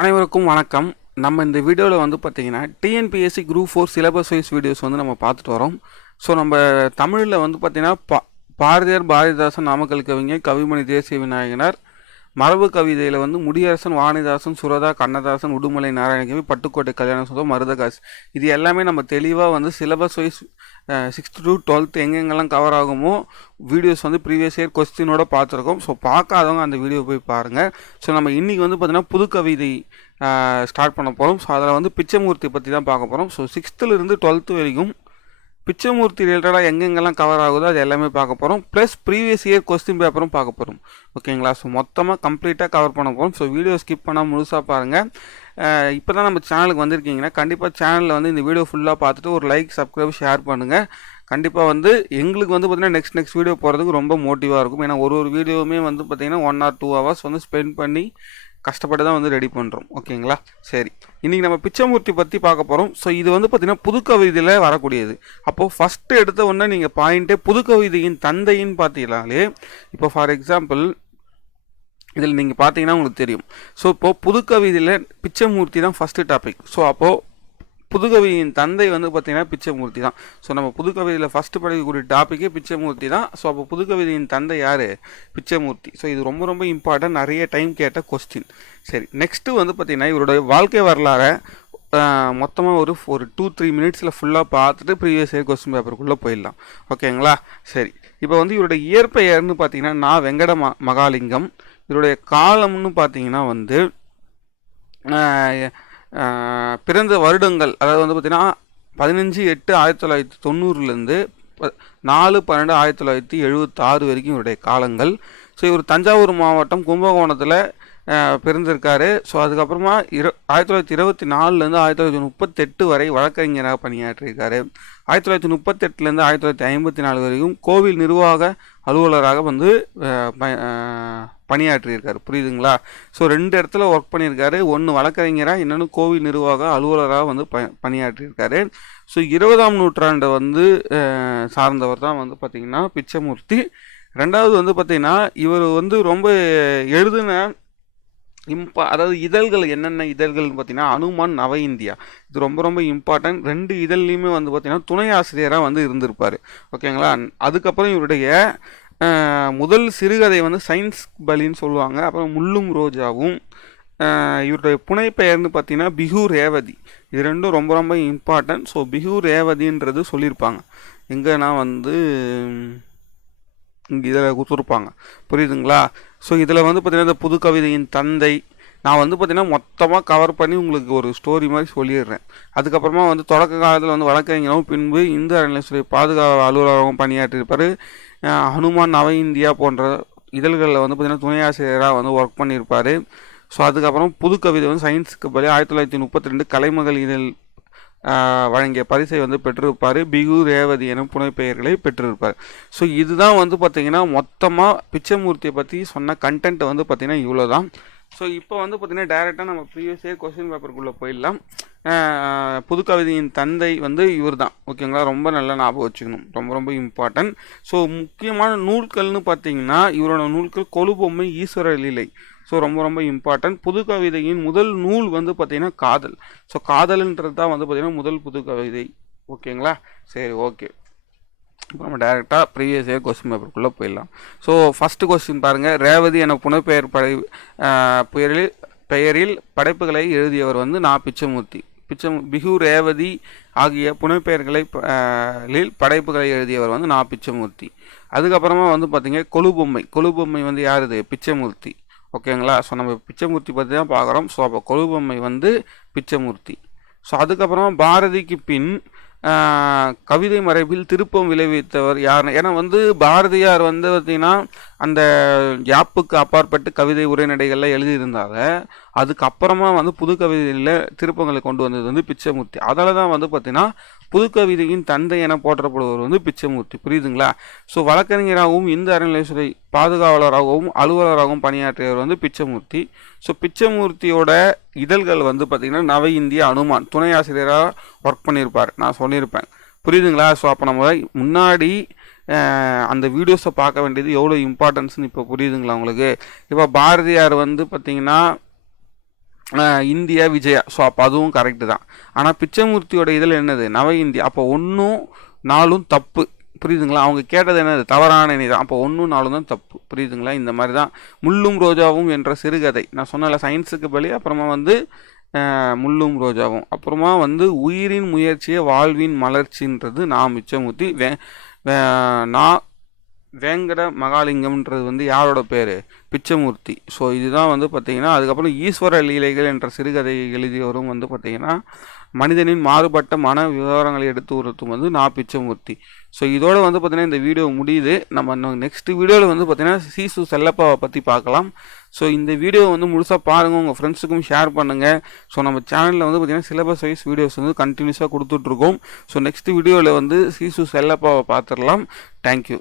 அனைவருக்கும் வணக்கம். நம்ம இந்த வீடியோவில் வந்து பார்த்தீங்கன்னா TNPSC group 4 syllabus wise videos வந்து நம்ம பார்த்துட்டு வரோம். ஸோ நம்ம தமிழில் வந்து பார்த்தீங்கன்னா பாரதியார், பாரதிதாசன், நாமக்கல் கவிஞர், கவிமணி தேசிய விநாயகனார், மரபு கவிதையில் வந்து முடியரசன், வாணிதாசன், சுரதா, கண்ணதாசன், உடுமலை நாராயணகவி, பட்டுக்கோட்டை கல்யாண சுந்தரம், மருதகாசி, இது எல்லாமே நம்ம தெளிவாக வந்து syllabus wise 6th to 12th எங்கெங்கெல்லாம் கவர் ஆகுமோ வீடியோஸ் வந்து ப்ரீவியஸ் இயர் கொஸ்டினோட பார்த்துருக்கோம். ஸோ பார்க்காதவங்க அந்த வீடியோ போய் பாருங்கள். ஸோ நம்ம இன்றைக்கி வந்து பார்த்திங்கன்னா புது கவிதை ஸ்டார்ட் பண்ண போகிறோம். ஸோ அதில் வந்து பிச்சைமூர்த்தி பற்றி தான் பார்க்க போகிறோம். ஸோ 6th to 12th வரைக்கும் பிச்சைமூர்த்தி ரிலேட்டடாக எங்கெங்கெல்லாம் கவர் ஆகுதோ அது எல்லாமே பார்க்க போகிறோம். ப்ளஸ் ப்ரீவியஸ் இயர் கொஸ்டின் பேப்பரும் பார்க்க போகிறோம். ஓகேங்களா? ஸோ மொத்தமாக கம்ப்ளீட்டாக கவர் பண்ண போகிறோம். ஸோ வீடியோ ஸ்கிப் பண்ணால் முழுசாக பாருங்கள். இப்போ தான் நம்ம சேனலுக்கு வந்திருக்கீங்கன்னா கண்டிப்பாக சேனலில் வந்து இந்த வீடியோ ஃபுல்லாக பார்த்துட்டு ஒரு லைக், சப்ஸ்கிரைப், ஷேர் பண்ணுங்கள். கண்டிப்பாக வந்து எங்களுக்கு வந்து பார்த்திங்கன்னா நெக்ஸ்ட் வீடியோ போகிறதுக்கு ரொம்ப மோட்டிவாக இருக்கும். ஏன்னா ஒரு வீடியோவுமே வந்து பார்த்திங்கன்னா 1 or 2 hours வந்து ஸ்பெண்ட் பண்ணி கஷ்டப்பட்டு தான் வந்து ரெடி பண்ணுறோம். ஓகேங்களா? சரி, இன்றைக்கி நம்ம பிச்சைமூர்த்தி பற்றி பார்க்க போகிறோம். ஸோ இது வந்து பார்த்திங்கன்னா புது கவிதையில் வரக்கூடியது. அப்போது ஃபஸ்ட்டு எடுத்த உடனே நீங்கள் பாயிண்ட்டே புது கவிதையின் தந்தைன்னு பார்த்தீங்கனாலே, இப்போ ஃபார் எக்ஸாம்பிள் இதில் நீங்கள் பார்த்தீங்கன்னா உங்களுக்கு தெரியும். ஸோ இப்போது புது கவிதையில் பிச்சைமூர்த்தி தான் ஃபஸ்ட்டு டாபிக். ஸோ அப்போது புதுகவியின் தந்தை வந்து பார்த்திங்கன்னா பிச்சைமூர்த்தி தான். ஸோ நம்ம புதுக்கவிதையில் ஃபஸ்ட்டு படிக்கக்கூடிய டாப்பிக்கே பிச்சைமூர்த்தி தான். ஸோ அப்போ புதுக்கவிதையின் தந்தை யார்? பிச்சைமூர்த்தி. ஸோ இது ரொம்ப ரொம்ப இம்பார்ட்டன்ட், நிறைய டைம் கேட்ட கொஸ்டின். சரி, நெக்ஸ்ட்டு வந்து பார்த்திங்கன்னா இவருடைய வாழ்க்கை வரலாறை மொத்தமாக ஒரு 2-3 minutesல ஃபுல்லாக பார்த்துட்டு ப்ரீவியஸ் இயர் கொஸ்டின் பேப்பருக்குள்ளே போயிடலாம். ஓகேங்களா? சரி, இப்போ வந்து இவருடைய இயற்பெயர்னு பார்த்தீங்கன்னா நான் வெங்கட மகாலிங்கம். இவருடைய காலம்னு பார்த்தீங்கன்னா வந்து பிறந்த வருடங்கள், அதாவது வந்து பார்த்திங்கன்னா 15/8/1990 4/12/1976 வரைக்கும் இவருடைய காலங்கள். ஸோ இவர் தஞ்சாவூர் மாவட்டம் கும்பகோணத்தில் பிறந்திருக்காரு. ஸோ அதுக்கப்புறமா 1924 1938 வரை வழக்கறிஞராக பணியாற்றியிருக்காரு. 1938 1954 வரைக்கும் கோவில் நிர்வாக அலுவலராக வந்து பணியாற்றியிருக்காரு. புரியுதுங்களா? ஸோ 2 இடத்துல ஒர்க் பண்ணியிருக்காரு. ஒன்று வழக்கறிஞராக, இன்னொன்று கோவில் நிர்வாக அலுவலராக வந்து பணியாற்றியிருக்காரு. ஸோ 20ஆம் நூற்றாண்டை வந்து சார்ந்தவர் தான் வந்து பார்த்திங்கன்னா பிச்சைமூர்த்தி. ரெண்டாவது வந்து பார்த்திங்கன்னா இவர் வந்து ரொம்ப எழுதின அதாவது இதழ்கள் என்னென்ன இதழ்கள்னு பார்த்தீங்கன்னா அனுமான், நவ இந்தியா, இது ரொம்ப ரொம்ப இம்பார்ட்டன்ட். 2 இதழ்லையுமே வந்து பார்த்திங்கன்னா துணை ஆசிரியராக வந்து இருந்திருப்பார். ஓகேங்களா? அதுக்கப்புறம் இவருடைய முதல் சிறுகதை வந்து சயின்ஸ் பலின்னு சொல்லுவாங்க. அப்புறம் முள்ளும் ரோஜாவும். இவருடைய புனைப்பெயர்னு பார்த்தீங்கன்னா பிஹு ரேவதி. இது ரெண்டும் ரொம்ப ரொம்ப இம்பார்ட்டன்ட். ஸோ பிஹு ரேவதின்றது சொல்லியிருப்பாங்க எங்கன்னா வந்து இங்கே இதில் கொடுத்துருப்பாங்க. புரியுதுங்களா? ஸோ இதில் வந்து பார்த்திங்கன்னா இந்த புது கவிதையின் தந்தை நான் வந்து பார்த்திங்கன்னா மொத்தமாக கவர் பண்ணி உங்களுக்கு ஒரு ஸ்டோரி மாதிரி சொல்லிடுறேன். அதுக்கப்புறமா வந்து தொடக்க காலத்தில் வந்து வழக்கறிஞரும் பின்பு இந்து அறநிலையத்துறை பாதுகாப்பு அலுவலராகவும் பணியாற்றியிருப்பார். ஹனுமான், நவ இந்தியா போன்ற இதழ்களில் வந்து பார்த்திங்கன்னா துணை ஆசிரியராக வந்து ஒர்க் பண்ணியிருப்பார். ஸோ அதுக்கப்புறம் புது கவிதை வந்து சயின்ஸுக்கு படி 1932 கலைமகள் இதழ் வழங்கிய பரிசை வந்து பெற்றிருப்பார். பிகு ரேவதி எனும் புனைப்பெயர்களை பெற்றிருப்பார். ஸோ இதுதான் வந்து பார்த்திங்கன்னா மொத்தமாக பிச்சைமூர்த்தியை பற்றி சொன்ன கண்டென்ட் வந்து பார்த்திங்கன்னா இவ்வளோ தான். ஸோ இப்போ வந்து பார்த்திங்கன்னா டைரெக்டாக நம்ம ப்ரீவியஸ் இயர் கொஸ்டின் பேப்பருக்குள்ளே போயிடலாம். புது கவிதையின் தந்தை வந்து இவர் தான். ஓகேங்களா? ரொம்ப நல்லா ஞாபகம் வச்சுக்கணும், ரொம்ப ரொம்ப இம்பார்ட்டன்ட். ஸோ முக்கியமான நூல்கள்னு பார்த்தீங்கன்னா இவரோட நூல்கள் கொலுபொம்மை, ஈஸ்வர லீலை. ஸோ ரொம்ப ரொம்ப இம்பார்ட்டன்ட். புது கவிதையின் முதல் நூல் வந்து பார்த்திங்கன்னா காதல். ஸோ காதல்ன்றது தான் வந்து பார்த்திங்கன்னா முதல் புது கவிதை. ஓகேங்களா? சரி, ஓகே. இப்போ நம்ம டைரெக்டாக ப்ரீவியஸ் இயர் கொஸ்டின் பேப்பருக்குள்ளே போயிடலாம். ஸோ ஃபஸ்ட்டு கொஸ்டின் பாருங்கள். ரேவதி என புனைப்பெயர் பெயரில் படைப்புகளை எழுதியவர் வந்து நான் பிச்சைமூர்த்தி. பிஹு ரேவதி ஆகிய புனைப்பெயர்களில் படைப்புகளை எழுதியவர் வந்து நான் பிச்சைமூர்த்தி. அதுக்கப்புறமா வந்து பார்த்திங்க கொலுபொம்மை வந்து யார்? இது பிச்சைமூர்த்தி. ஓகேங்களா? ஸோ நம்ம பிச்சைமூர்த்தி பற்றி தான் பார்க்குறோம். ஸோ அப்போ கொலுபொம்மை வந்து பிச்சைமூர்த்தி. ஸோ அதுக்கப்புறமா பாரதிக்கு பின் கவிதை மரபில் திருப்பம் விளைவித்தவர் யார்? ஏன்னா வந்து பாரதியார் வந்து பார்த்திங்கன்னா அந்த யாப்புக்கு அப்பாற்பட்டு கவிதை உரைநடைகளில் எழுதியிருந்தாங்க. அதுக்கப்புறமா வந்து புது கவிதையில் திருப்பங்களை கொண்டு வந்தது வந்து பிச்சைமூர்த்தி. அதில் தான் வந்து பார்த்திங்கன்னா புது கவிதையின் தந்தை என போற்றப்படுவர் வந்து பிச்சைமூர்த்தி. புரியுதுங்களா? ஸோ வழக்கறிஞராகவும் இந்து அறநிலையத்துறை பாதுகாவலராகவும் அலுவலராகவும் பணியாற்றியவர் வந்து பிச்சைமூர்த்தி. ஸோ பிச்சைமூர்த்தியோட இதழ்கள் வந்து பார்த்திங்கன்னா நவ இந்தியா, அனுமான், துணை ஆசிரியராக ஒர்க் பண்ணியிருப்பார். நான் சொல்லியிருப்பேன். புரியுதுங்களா? ஸோ அப்போ நம்ம முன்னாடி அந்த வீடியோஸை பார்க்க வேண்டியது எவ்வளோ இம்பார்ட்டன்ஸ்னு இப்போ புரியுதுங்களா உங்களுக்கு? இப்போ பாரதியார் வந்து பார்த்திங்கன்னா இந்தியா விஜயா. ஸோ அப்போ அதுவும் கரெக்டு தான். ஆனால் பிச்சைமூர்த்தியோட இதில் என்னது நவ இந்தியா. அப்போ 1 4 தப்பு. புரியுதுங்களா? அவங்க கேட்டது என்னது தவறான இணை தான். அப்போ 1 4 தான் தப்பு. புரியுதுங்களா? இந்த மாதிரி தான் முள்ளும் ரோஜாவும் என்ற சிறுகதை நான் சொன்னல சயின்ஸுக்கு பலி. அப்புறமா வந்து முள்ளும் ரோஜாவும். அப்புறமா வந்து உயிரின் முயற்சியை வாழ்வின் மலர்ச்சின்றது நான் பிச்சைமூர்த்தி. நான் வேங்கட மகாலிங்கம்ன்றது வந்து யாரோட பேர்? பிச்சைமூர்த்தி. ஸோ இதுதான் வந்து பார்த்திங்கன்னா அதுக்கப்புறம் ஈஸ்வர லீலைகள் என்ற சிறுகதை எழுதியவரும் வந்து பார்த்திங்கன்னா மனிதனின் மாறுபட்ட மன விவரங்களை எடுத்து உறுத்தும் வந்து நான் பிச்சைமூர்த்தி. ஸோ இதோட வந்து பார்த்திங்கன்னா இந்த வீடியோ முடியுது. நம்ம நெக்ஸ்ட் வீடியோவில் வந்து பார்த்திங்கன்னா சீசு செல்லப்பாவை பற்றி பார்க்கலாம். ஸோ இந்த வீடியோ வந்து முழுசாக பாருங்கள், உங்கள் ஃப்ரெண்ட்ஸுக்கும் ஷேர் பண்ணுங்கள். ஸோ நம்ம சேனலில் வந்து பார்த்திங்கன்னா சிலபஸ் வைஸ் வீடியோஸ் வந்து கண்டினியூஸாக கொடுத்துட்ருக்கோம். ஸோ நெக்ஸ்ட் வீடியோவில் வந்து சீசு செல்லப்பாவை பார்த்துடலாம். தேங்க்யூ.